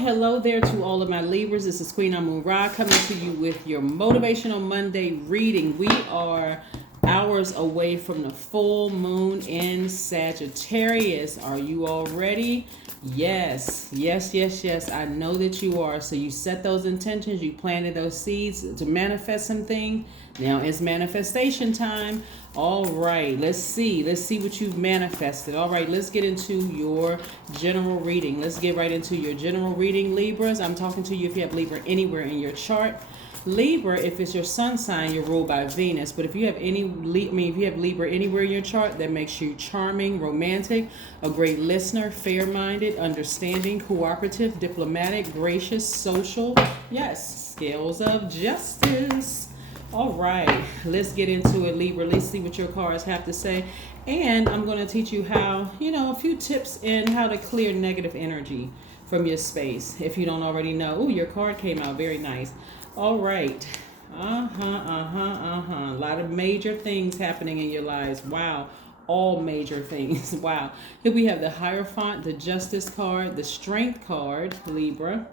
Hello there to all of my Libras. This is Queen Amun Ra coming to you with your Motivational Monday reading. We are hours away from the full moon in Sagittarius. Are you all ready? Yes. I know that you are. So you set those intentions, you planted those seeds to manifest something. Now it's manifestation time. All right, let's see what you've manifested. All right, let's get into your general reading. Let's get right into your general reading, Libras. I'm talking to you if you have Libra anywhere in your chart. Libra, if it's your sun sign, you're ruled by Venus. But if you have if you have Libra anywhere in your chart, that makes you charming, romantic, a great listener, fair-minded, understanding, cooperative, diplomatic, gracious, social. Yes, scales of justice. All right, let's get into it, Libra. Let's see what your cards have to say. And I'm going to teach you how, a few tips in how to clear negative energy from your space. If you don't already know. Oh, your card came out. Very nice. All right. A lot of major things happening in your lives. Wow. All major things. Wow. Here we have the Hierophant, the Justice card, the Strength card, Libra.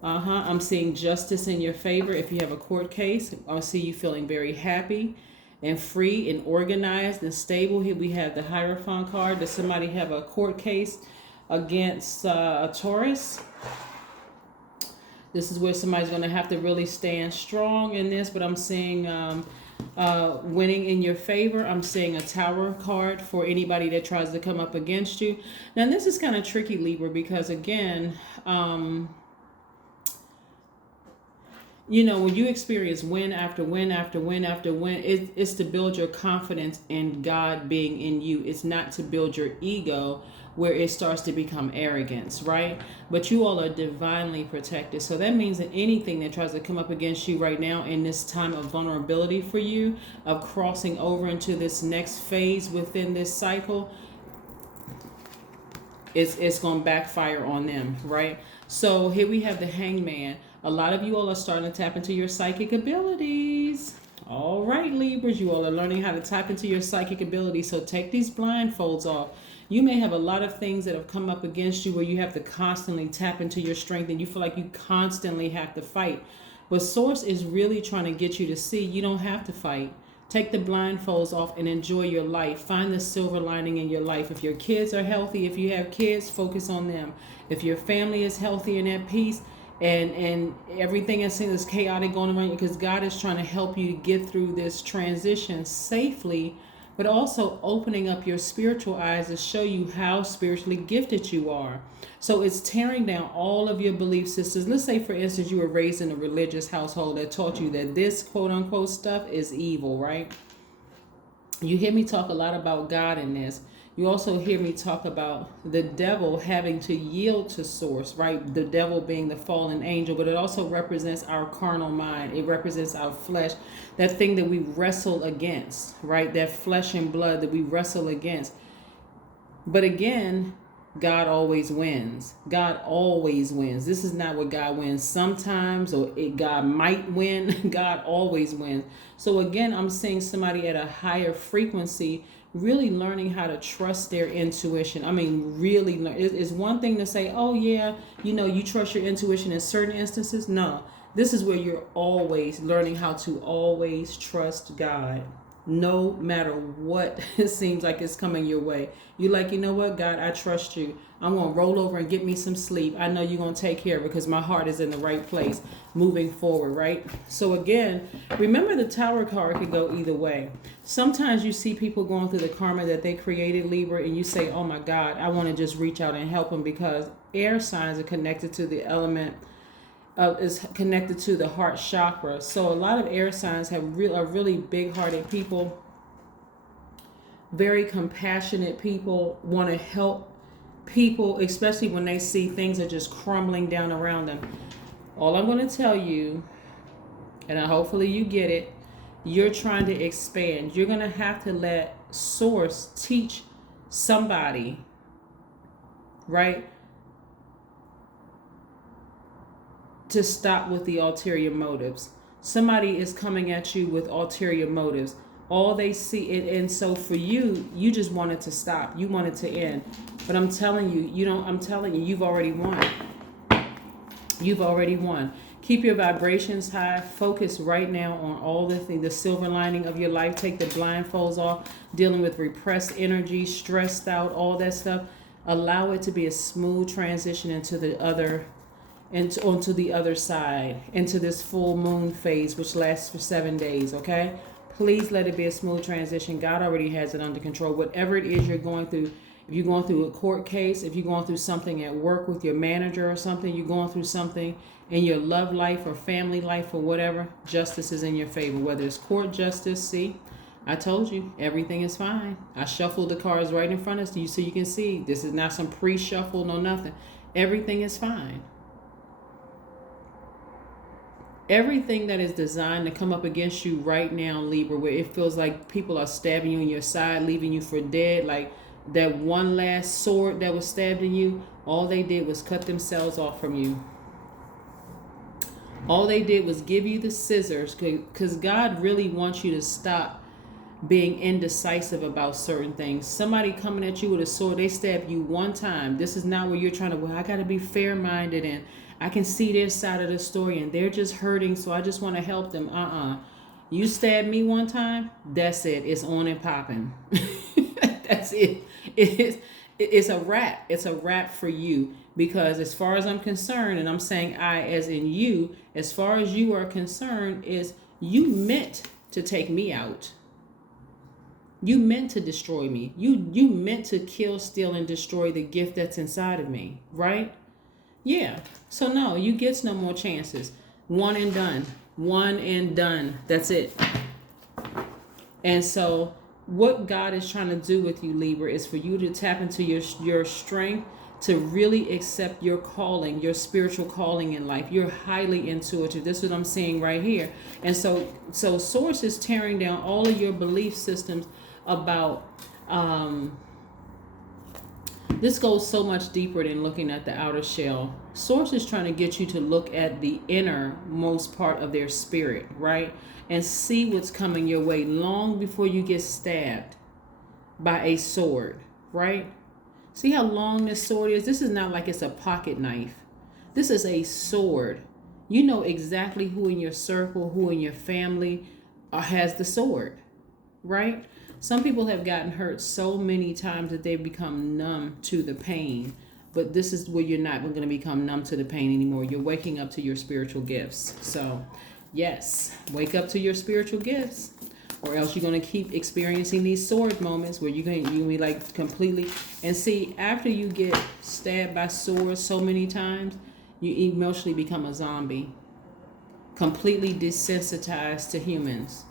I'm seeing justice in your favor. If you have a court case, I'll see you feeling very happy and free and organized and stable. Here we have the Hierophant card. Does somebody have a court case against a Taurus? This is where somebody's going to have to really stand strong in this, but I'm seeing winning in your favor. I'm seeing a Tower card for anybody that tries to come up against you. Now, this is kind of tricky, Libra, because again, when you experience win after win after win after win, it's to build your confidence in God being in you. It's not to build your ego where it starts to become arrogance, right? But you all are divinely protected. So that means that anything that tries to come up against you right now in this time of vulnerability for you, of crossing over into this next phase within this cycle, it's going to backfire on them, right? So here we have the Hangman. A lot of you all are starting to tap into your psychic abilities. All right, Libras, you all are learning how to tap into your psychic abilities. So take these blindfolds off. You may have a lot of things that have come up against you where you have to constantly tap into your strength and you feel like you constantly have to fight. But Source is really trying to get you to see you don't have to fight. Take the blindfolds off and enjoy your life. Find the silver lining in your life. If your kids are healthy, if you have kids, focus on them. If your family is healthy and at peace, and everything is chaotic going around, because God is trying to help you get through this transition safely, but also opening up your spiritual eyes to show you how spiritually gifted you are. So it's tearing down all of your belief systems. Let's say, for instance, you were raised in a religious household that taught you that this quote unquote stuff is evil, right? You hear me talk a lot about God in this. You also hear me talk about the devil having to yield to Source, right? The devil being the fallen angel, but it also represents our carnal mind. It represents our flesh, that thing that we wrestle against, right? That flesh and blood that we wrestle against. But again, God always wins. God always wins. This is not what God wins sometimes, or God might win. God always wins. So again, I'm seeing somebody at a higher frequency really learning how to trust their intuition. I mean, really learn. It's one thing to say, oh yeah, you trust your intuition in certain instances. No, this is where you're always learning how to always trust God. No matter what it seems like it's coming your way. You're like, you know what, God, I trust you. I'm going to roll over and get me some sleep. I know you're going to take care of it because my heart is in the right place moving forward, right? So again, remember the Tower card could go either way. Sometimes you see people going through the karma that they created, Libra, and you say, oh my God, I want to just reach out and help them, because air signs are connected to the element is connected to the heart chakra. So a lot of air signs are really big-hearted people, very compassionate people, want to help people, especially when they see things are just crumbling down around them. All I'm going to tell you, and hopefully you get it, you're trying to expand. You're going to have to let Source teach somebody, right, to stop with the ulterior motives. Somebody is coming at you with ulterior motives. All they see it, and so for you, you just want it to stop. You want it to end. But I'm telling you, you've already won. You've already won. Keep your vibrations high. Focus right now on all the silver lining of your life. Take the blindfolds off. Dealing with repressed energy, stressed out, all that stuff. Allow it to be a smooth transition into the other, and onto the other side, into this full moon phase, which lasts for 7 days. Okay. Please let it be a smooth transition. God already has it under control. Whatever it is you're going through, if you're going through a court case, if you're going through something at work with your manager or something, you're going through something in your love life or family life or whatever, justice is in your favor. Whether it's court justice, see, I told you, everything is fine. I shuffled the cards right in front of you so you can see. This is not some pre-shuffle, no nothing. Everything is fine. Everything that is designed to come up against you right now, Libra, where it feels like people are stabbing you in your side, leaving you for dead, like that one last sword that was stabbed in you, all they did was cut themselves off from you. All they did was give you the scissors, because God really wants you to stop being indecisive about certain things. Somebody coming at you with a sword, they stab you one time. This is not where you're trying to, well, I got to be fair-minded and I can see their side of the story and they're just hurting, so I just want to help them. You stabbed me one time, that's it. It's on and popping. That's it. It's a wrap. It's a wrap for you, because as far as I'm concerned, and I'm saying I as in you, as far as you are concerned, is you meant to take me out. You meant to destroy me. You meant to kill, steal, and destroy the gift that's inside of me, right? Yeah. So no, you get no more chances. One and done. One and done. That's it. And so what God is trying to do with you, Libra, is for you to tap into your strength, to really accept your calling, your spiritual calling in life. You're highly intuitive. This is what I'm seeing right here. And so Source is tearing down all of your belief systems about this goes so much deeper than looking at the outer shell. Source is trying to get you to look at the innermost part of their spirit, right? And see what's coming your way long before you get stabbed by a sword, right? See how long this sword is? This is not like it's a pocket knife. This is a sword. You know exactly who in your circle, who in your family has the sword, right? Some people have gotten hurt so many times that they've become numb to the pain. But this is where you're not going to become numb to the pain anymore. You're waking up to your spiritual gifts. So, yes, wake up to your spiritual gifts. Or else you're going to keep experiencing these sword moments where you're going to be like completely. And see, after you get stabbed by swords so many times, you emotionally become a zombie. Completely desensitized to humans.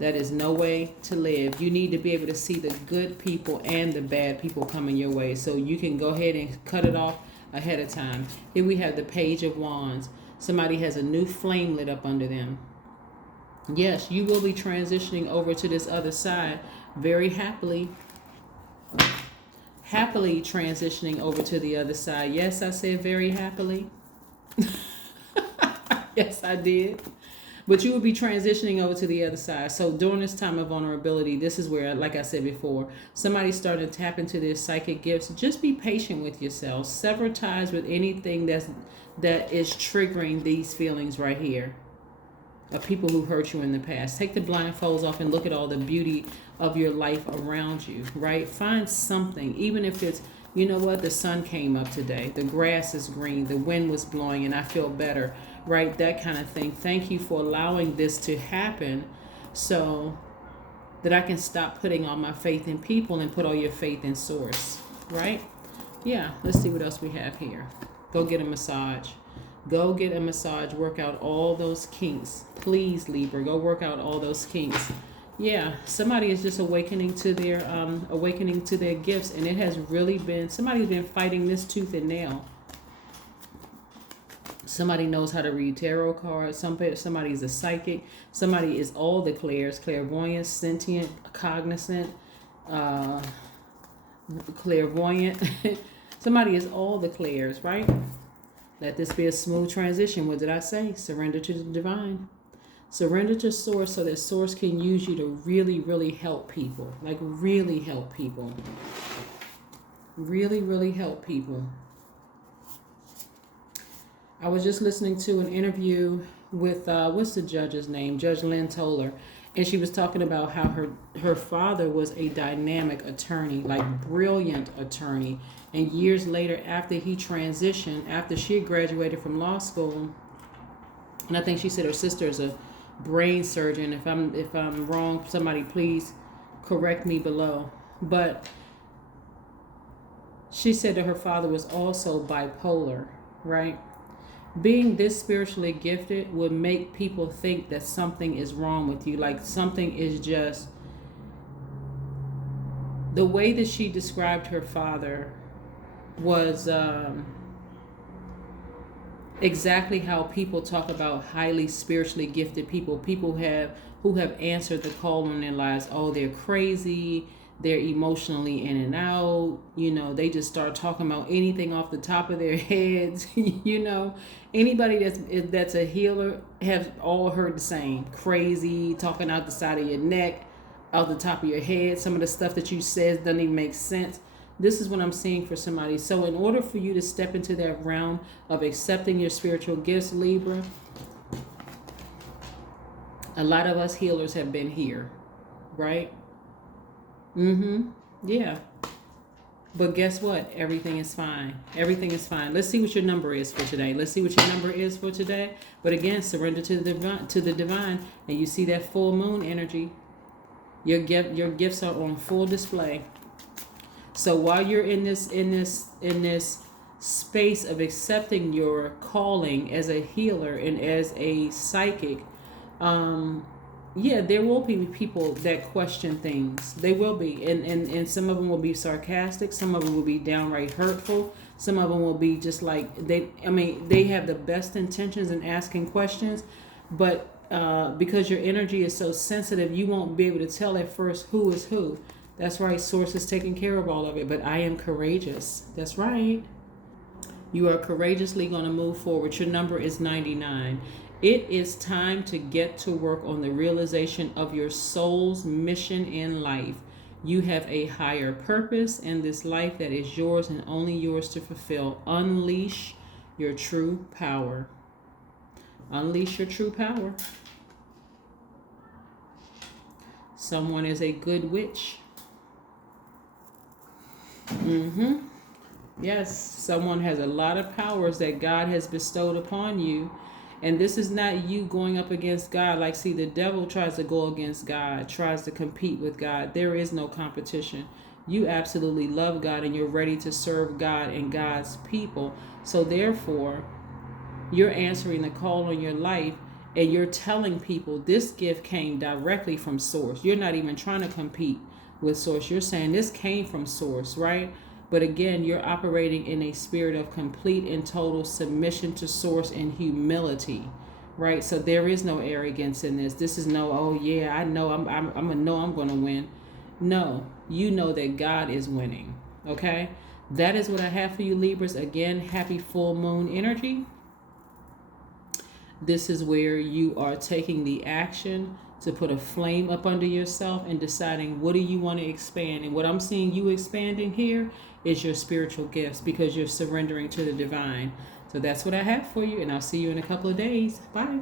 That is no way to live. You need to be able to see the good people and the bad people coming your way. So you can go ahead and cut it off ahead of time. Here we have the Page of Wands. Somebody has a new flame lit up under them. Yes, you will be transitioning over to this other side very happily. Happily transitioning over to the other side. Yes, I said very happily. Yes, I did. But you will be transitioning over to the other side. So during this time of vulnerability, this is where, like I said before, somebody's starting to tap into their psychic gifts. Just be patient with yourself. Sever ties with anything that is triggering these feelings right here of people who hurt you in the past. Take the blindfolds off and look at all the beauty of your life around you, right? Find something, even if it's, you know what, the sun came up today, the grass is green, the wind was blowing, and I feel better, right? That kind of thing. Thank you for allowing this to happen so that I can stop putting all my faith in people and put all your faith in Source, right? Yeah, let's see what else we have here. Go get a massage. Go get a massage. Work out all those kinks. Please, Libra, go work out all those kinks. Yeah, somebody is just awakening to their gifts, and it has really been, somebody's been fighting this tooth and nail. Somebody knows how to read tarot cards. Somebody is a psychic. Somebody is all the clairs: clairvoyant, sentient, cognizant, clairvoyant. Somebody is all the clairs, right? Let this be a smooth transition. What did I say? Surrender to the divine. Surrender to Source so that Source can use you to really, really help people. Like really help people. Really, really help people. I was just listening to an interview with what's the judge's name? Judge Lynn Toller. And she was talking about how her father was a dynamic attorney, like brilliant attorney. And years later, after he transitioned, after she had graduated from law school, and I think she said her sister is a brain surgeon. If I'm wrong, somebody please correct me below. But she said that her father was also bipolar, right? Being this spiritually gifted would make people think that something is wrong with you, like something is just. The way that she described her father was exactly how people talk about highly spiritually gifted people who have answered the call on their lives. Oh, they're crazy, they're emotionally in and out, they just start talking about anything off the top of their heads. Anybody that's a healer have all heard the same. Crazy, talking out the side of your neck, out the top of your head. Some of the stuff that you said doesn't even make sense. This is what I'm seeing for somebody. So in order for you to step into that realm of accepting your spiritual gifts, Libra, a lot of us healers have been here, right? Yeah. But guess what? Everything is fine. Everything is fine. Let's see what your number is for today. But again, surrender to the divine, and you see that full moon energy. Your gifts are on full display. So while you're in this space of accepting your calling as a healer and as a psychic, there will be people that question things. They will be, and some of them will be sarcastic. Some of them will be downright hurtful. Some of them will be just like they have the best intentions in asking questions, but because your energy is so sensitive, you won't be able to tell at first who is who. That's right, Source is taking care of all of it, but I am courageous. That's right. You are courageously going to move forward. Your number is 99. It is time to get to work on the realization of your soul's mission in life. You have a higher purpose in this life that is yours and only yours to fulfill. Unleash your true power. Unleash your true power. Someone is a good witch. Yes, someone has a lot of powers that God has bestowed upon you. And this is not you going up against God. Like, see, the devil tries to go against God, tries to compete with God. There is no competition. You absolutely love God and you're ready to serve God and God's people. So therefore, you're answering the call on your life and you're telling people this gift came directly from Source. You're not even trying to compete with Source. You're saying this came from Source, right? But again, you're operating in a spirit of complete and total submission to Source and humility, right? So there is no arrogance in this. This is no, oh yeah, I know I'm going to win. No, you know that God is winning, okay? That is what I have for you, Libras. Again, happy full moon energy. This is where you are taking the action to put a flame up under yourself and deciding what do you want to expand. And what I'm seeing you expanding here is your spiritual gifts because you're surrendering to the divine. So that's what I have for you, and I'll see you in a couple of days. Bye.